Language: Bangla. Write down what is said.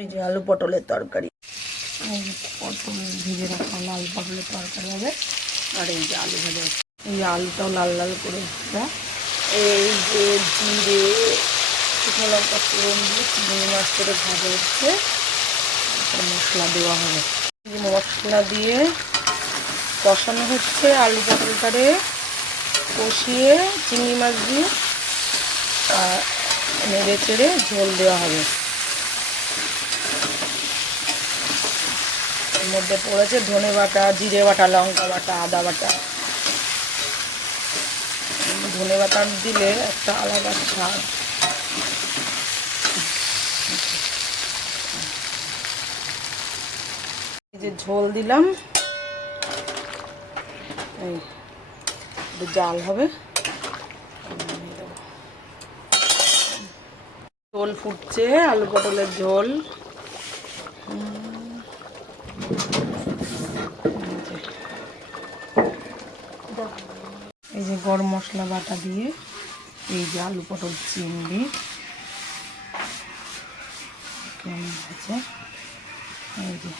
এই যে আলু পটলের তরকারি, পটল ভেজে রাখা লাল পটলের তরকারি হবে। আর এই যে আলু ভাজা, এই আলুটাও লাল লাল করে ভাজা। এই যে জিরে শুকনো লঙ্কা ফোড়ন দিয়ে চিংড়ি মাছ করে ভাজা হচ্ছে, মশলা দেওয়া হবে। মশলা দিয়ে কষানো হচ্ছে, আলু পটলটারে কষিয়ে চিংড়ি মাছ দিয়ে নেড়ে চেড়ে ঝোল দেওয়া হবে। এর মধ্যে পড়েছে ধনে বাটা, জিরে বাটা, লঙ্কা বাটা, আদা বাটা। ধনে বাটা দিলে একটা আলাদা স্বাদ। এই যে ঝোল দিলাম, এই জাল হবে, ঝোল ফুটছে, আলু পটলের ঝোল। এই যে গরম মশলা বাটা দিয়ে এই যে আলু পটল চিংড়ি কেমন হয়েছে, এই যে